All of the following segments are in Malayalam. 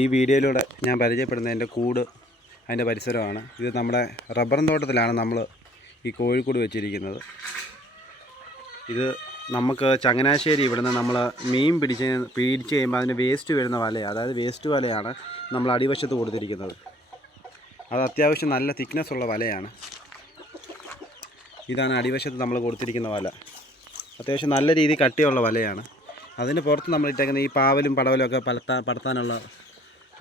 ഈ വീഡിയോയിലൂടെ ഞാൻ പരിചയപ്പെടുന്ന എൻ്റെ കൂട് അതിൻ്റെ പരിസരമാണ്. ഇത് നമ്മുടെ റബ്ബറും തോട്ടത്തിലാണ് നമ്മൾ ഈ കോഴിക്കൂട് വെച്ചിരിക്കുന്നത്. ഇത് നമുക്ക് ചങ്ങനാശ്ശേരി ഇവിടുന്ന് നമ്മൾ മീൻ പിടിച്ച് കഴിയുമ്പോൾ അതിന് വേസ്റ്റ് വരുന്ന വലയാണ്, അതായത് വേസ്റ്റ് വലയാണ് നമ്മൾ അടിവശത്ത് കൊടുത്തിരിക്കുന്നത്. അത് അത്യാവശ്യം നല്ല തിക്നെസ് ഉള്ള വലയാണ്. ഇതാണ് അടിവശത്ത് നമ്മൾ കൊടുത്തിരിക്കുന്ന വല. അത്യാവശ്യം നല്ല രീതിയിൽ കട്ടിയുള്ള വലയാണ്. അതിന് പുറത്ത് നമ്മൾ ഇട്ടേക്കുന്ന ഈ പാവലും പടവലും ഒക്കെ പടത്താനുള്ള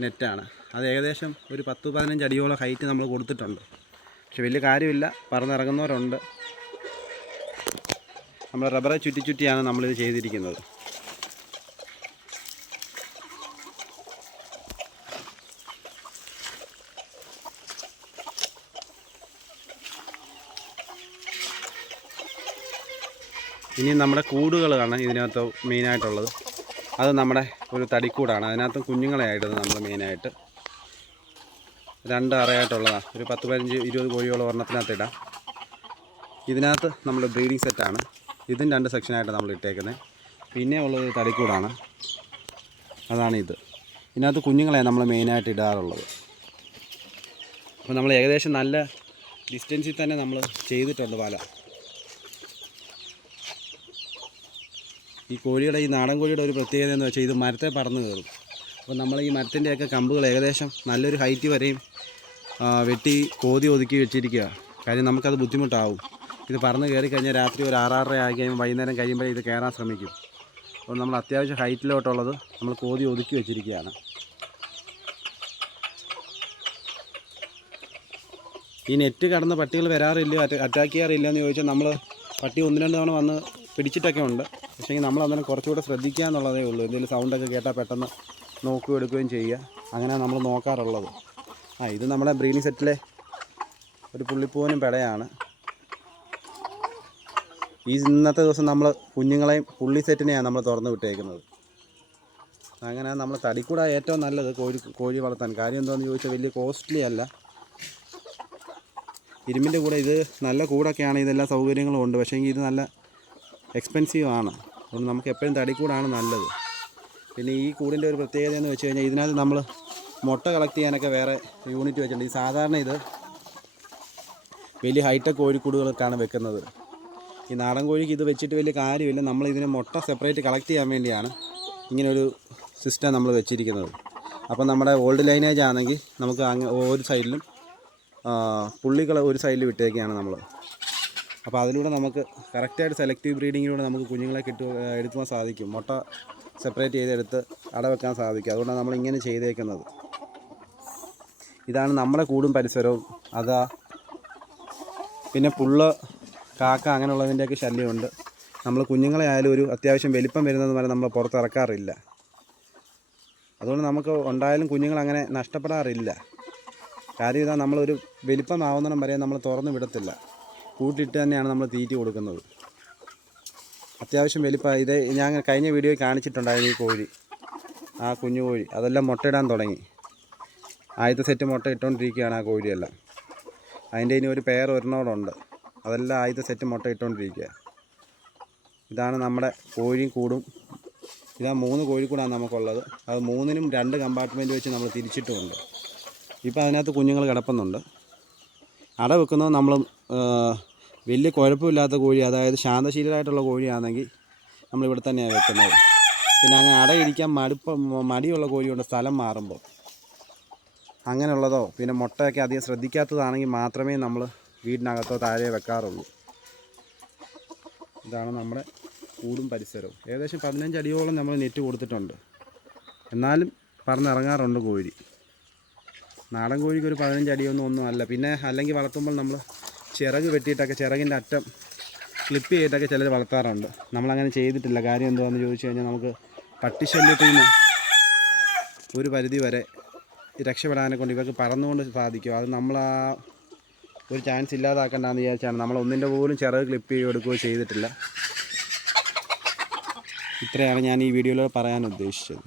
നെറ്റാണ്. അത് ഏകദേശം ഒരു 10-15 അടിയോളം ഹൈറ്റ് നമ്മൾ കൊടുത്തിട്ടുണ്ട്. പക്ഷെ വലിയ കാര്യമില്ല, പറന്നിറങ്ങുന്നവരുണ്ട്. നമ്മൾ റബ്ബറെ ചുറ്റിയാണ് നമ്മളിത് ചെയ്തിരിക്കുന്നത്. ഇനി നമ്മുടെ കൂടുകളാണ് ഇതിനകത്ത് മെയിനായിട്ടുള്ളത്. അത് നമ്മുടെ ഒരു തടിക്കൂടാണ്. അതിനകത്ത് കുഞ്ഞുങ്ങളെ ആയിട്ടത് നമ്മൾ മെയിനായിട്ട് 2 അറയായിട്ടുള്ളതാണ്. ഒരു 10-15-20 കോഴിയോളം ഒരെണ്ണത്തിനകത്ത് ഇടാം. ഇതിനകത്ത് നമ്മൾ ബ്രീഡിംഗ് സെറ്റാണ്. ഇതും 2 സെക്ഷനായിട്ട് നമ്മൾ ഇട്ടേക്കുന്നത്. പിന്നെ ഉള്ളത് തടിക്കൂടാണ്, അതാണ് ഇത്. ഇതിനകത്ത് കുഞ്ഞുങ്ങളെ നമ്മൾ മെയിനായിട്ട് ഇടാറുള്ളത്. അപ്പോൾ നമ്മൾ ഏകദേശം നല്ല ഡിസ്റ്റൻസിൽ തന്നെ നമ്മൾ ചെയ്തിട്ടുണ്ട് വല. ഈ കോഴിയുടെ, ഈ നാടൻ കോഴിയുടെ ഒരു പ്രത്യേകത എന്ന് വെച്ചാൽ ഇത് മരത്തെ പറന്ന് കയറും. അപ്പോൾ നമ്മൾ ഈ മരത്തിൻ്റെയൊക്കെ കമ്പുകൾ ഏകദേശം നല്ലൊരു ഹൈറ്റ് വരെയും വെട്ടി കോതി ഒതുക്കി വെച്ചിരിക്കുക. കാര്യം നമുക്കത് ബുദ്ധിമുട്ടാവും. ഇത് പറന്ന് കയറി കഴിഞ്ഞാൽ രാത്രി ഒരു 6-6:30 ആയി കഴിയുമ്പോൾ വൈകുന്നേരം കഴിയുമ്പോൾ ഇത് കയറാൻ ശ്രമിക്കും. അപ്പോൾ നമ്മൾ അത്യാവശ്യം ഹൈറ്റിലോട്ടുള്ളത് നമ്മൾ കോതി ഒതുക്കി വെച്ചിരിക്കുകയാണ്. ഈ നെറ്റ് കടന്ന് പട്ടികൾ വരാറില്ല, അറ്റാക്ക് ചെയ്യാറില്ല എന്ന് ചോദിച്ചാൽ നമ്മൾ പട്ടി 1-2 തവണ വന്ന് പിടിച്ചിട്ടൊക്കെ ഉണ്ട്. പക്ഷേ നമ്മൾ അന്നേരം കുറച്ചുകൂടെ ശ്രദ്ധിക്കുക എന്നുള്ളതേ ഉള്ളൂ. എന്തെങ്കിലും സൗണ്ടൊക്കെ കേട്ടാൽ പെട്ടെന്ന് നോക്കുകയും എടുക്കുകയും ചെയ്യുക, അങ്ങനെയാണ് നമ്മൾ നോക്കാറുള്ളത്. ഇത് നമ്മുടെ ബ്രീഡിംഗ് സെറ്റിലെ ഒരു പുള്ളിപ്പൂവനും പെടയാണ്. ഇന്നത്തെ ദിവസം നമ്മൾ കുഞ്ഞുങ്ങളെയും പുള്ളി സെറ്റിനെയാണ് നമ്മൾ തുറന്ന് വിട്ടേക്കുന്നത്. അങ്ങനെ നമ്മൾ തടിക്കൂടാ ഏറ്റവും നല്ലത് കോഴി വളർത്താൻ. കാര്യം എന്താണെന്ന് ചോദിച്ചാൽ വലിയ കോസ്റ്റ്ലി അല്ല. ഇരുമ്പിൻ്റെ കൂടെ ഇത് നല്ല കൂടൊക്കെയാണ്, ഇതെല്ലാ സൗകര്യങ്ങളും ഉണ്ട്. പക്ഷേ ഇത് നല്ല എക്സ്പെൻസീവ് ആണ്. അതുകൊണ്ട് നമുക്ക് എപ്പോഴും തടിക്കൂടാണ് നല്ലത്. പിന്നെ ഈ കൂടിൻ്റെ ഒരു പ്രത്യേകത എന്ന് വെച്ച് കഴിഞ്ഞാൽ ഇതിനകത്ത് നമ്മൾ മുട്ട കളക്ട് ചെയ്യാനൊക്കെ വേറെ യൂണിറ്റ് വെച്ചിട്ടുണ്ട്. ഈ സാധാരണ ഇത് വലിയ ഹൈടെക് കോഴിക്കൂടുകൾക്കാണ് വെക്കുന്നത്. ഈ നാടൻ കോഴിക്ക് ഇത് വെച്ചിട്ട് വലിയ കാര്യമില്ല. നമ്മളിതിന് മുട്ട സെപ്പറേറ്റ് കളക്ട് ചെയ്യാൻ വേണ്ടിയാണ് ഇങ്ങനൊരു സിസ്റ്റം നമ്മൾ വെച്ചിരിക്കുന്നത്. അപ്പം നമ്മുടെ ഓൾഡ് ലൈനേജ് ആണെങ്കിൽ നമുക്ക് ഒരു സൈഡിലും പുള്ളികൾ ഒരു സൈഡിൽ വിട്ടേക്കുകയാണ് നമ്മൾ. അപ്പോൾ അതിലൂടെ നമുക്ക് കറക്റ്റായിട്ട് സെലക്റ്റീവ് ബ്രീഡിങ്ങിലൂടെ നമുക്ക് കുഞ്ഞുങ്ങളെ എടുക്കുവാൻ സാധിക്കും. മുട്ട സെപ്പറേറ്റ് ചെയ്തെടുത്ത് അടവെക്കാൻ സാധിക്കും. അതുകൊണ്ടാണ് നമ്മളിങ്ങനെ ചെയ്തേക്കുന്നത്. ഇതാണ് നമ്മുടെ കൂടും പരിസരവും. പിന്നെ പുല്ല്, കാക്ക അങ്ങനെയുള്ളതിൻ്റെയൊക്കെ ശല്യമുണ്ട്. നമ്മൾ കുഞ്ഞുങ്ങളെ ആയാലും ഒരു അത്യാവശ്യം വലിപ്പം വരുന്നത് വരെ നമ്മൾ പുറത്തിറക്കാറില്ല. അതുകൊണ്ട് നമുക്ക് ഉണ്ടായാലും കുഞ്ഞുങ്ങൾ അങ്ങനെ നഷ്ടപ്പെടാറില്ല. കാര്യം ഇതാ, നമ്മളൊരു വലിപ്പമാവുന്നിടം വരെ നമ്മൾ തുറന്ന് വിടത്തില്ല. കൂട്ടിട്ട് തന്നെയാണ് നമ്മൾ തീറ്റ കൊടുക്കുന്നത്. അത്യാവശ്യം വലിപ്പം ഇത് ഞാൻ കഴിഞ്ഞ വീഡിയോയിൽ കാണിച്ചിട്ടുണ്ടായിരുന്നു. ഈ കോഴി, ആ കുഞ്ഞു കോഴി അതെല്ലാം മുട്ടയിടാൻ തുടങ്ങി. ആദ്യത്തെ സെറ്റ് മുട്ട ഇട്ടുകൊണ്ടിരിക്കുകയാണ് ആ കോഴിയെല്ലാം. അതിൻ്റെ ഇനി ഒരു പെയർ ഒരെണ്ണോടുണ്ട്. അതെല്ലാം ആദ്യത്തെ സെറ്റ് മുട്ട ഇട്ടുകൊണ്ടിരിക്കുക. ഇതാണ് നമ്മുടെ കോഴിയും കൂടും. ഇതാ 3 കോഴിക്കൂടാണ് നമുക്കുള്ളത്. അത് 3നും 2 കമ്പാർട്ട്മെൻറ്റ് വെച്ച് നമ്മൾ തിരിച്ചിട്ടുമുണ്ട്. ഇപ്പോൾ അതിനകത്ത് കുഞ്ഞുങ്ങൾ കിടപ്പുന്നുണ്ട്. അട വെക്കുന്നത് നമ്മൾ വലിയ കുഴപ്പമില്ലാത്ത കോഴി, അതായത് ശാന്തശീലമായിട്ടുള്ള കോഴിയാണെങ്കിൽ നമ്മളിവിടെ തന്നെയാണ് വെക്കുന്നത്. പിന്നെ അങ്ങനെ അടയിരിക്കാൻ മടിയുള്ള കോഴിയുണ്ട് സ്ഥലം മാറുമ്പോൾ. അങ്ങനെയുള്ളതോ പിന്നെ മുട്ടയൊക്കെ അധികം ശ്രദ്ധിക്കാത്തതാണെങ്കിൽ മാത്രമേ നമ്മൾ വീടിനകത്തോ താഴെ വെക്കാറുള്ളൂ. ഇതാണ് നമ്മുടെ കൂടും പരിസരവും. ഏകദേശം 15 അടിയോളം നമ്മൾ നെറ്റ് കൊടുത്തിട്ടുണ്ട്. എന്നാലും പറന്നിറങ്ങാറുണ്ട് കോഴി. നാടൻ കോഴിക്ക് ഒരു 15 അടിയൊന്നും അല്ല. പിന്നെ അല്ലെങ്കിൽ വളർത്തുമ്പോൾ നമ്മൾ ചിറക് വെട്ടിയിട്ടൊക്കെ ചിറകിൻ്റെ അറ്റം ക്ലിപ്പ് ചെയ്തിട്ടൊക്കെ ചിലർ വളർത്താറുണ്ട്. നമ്മളങ്ങനെ ചെയ്തിട്ടില്ല. കാര്യം എന്താണെന്ന് ചോദിച്ചു കഴിഞ്ഞാൽ നമുക്ക് പട്ടിശല്യത്തിൽ നിന്ന് ഒരു പരിധി വരെ രക്ഷപ്പെടാനെ കൊണ്ട് ഇവർക്ക് പറന്നുകൊണ്ട് സാധിക്കും. അത് നമ്മൾ ഒരു ചാൻസ് ഇല്ലാതാക്കണ്ടെന്ന് വിചാരിച്ചാണ് നമ്മൾ ഒന്നിൻ്റെ പോലും ചിറക് ക്ലിപ്പ് ചെയ്യുകയോ എടുക്കുകയോ ചെയ്തിട്ടില്ല. ഇത്രയാണ് ഞാൻ ഈ വീഡിയോയിൽ പറയാൻ ഉദ്ദേശിച്ചത്.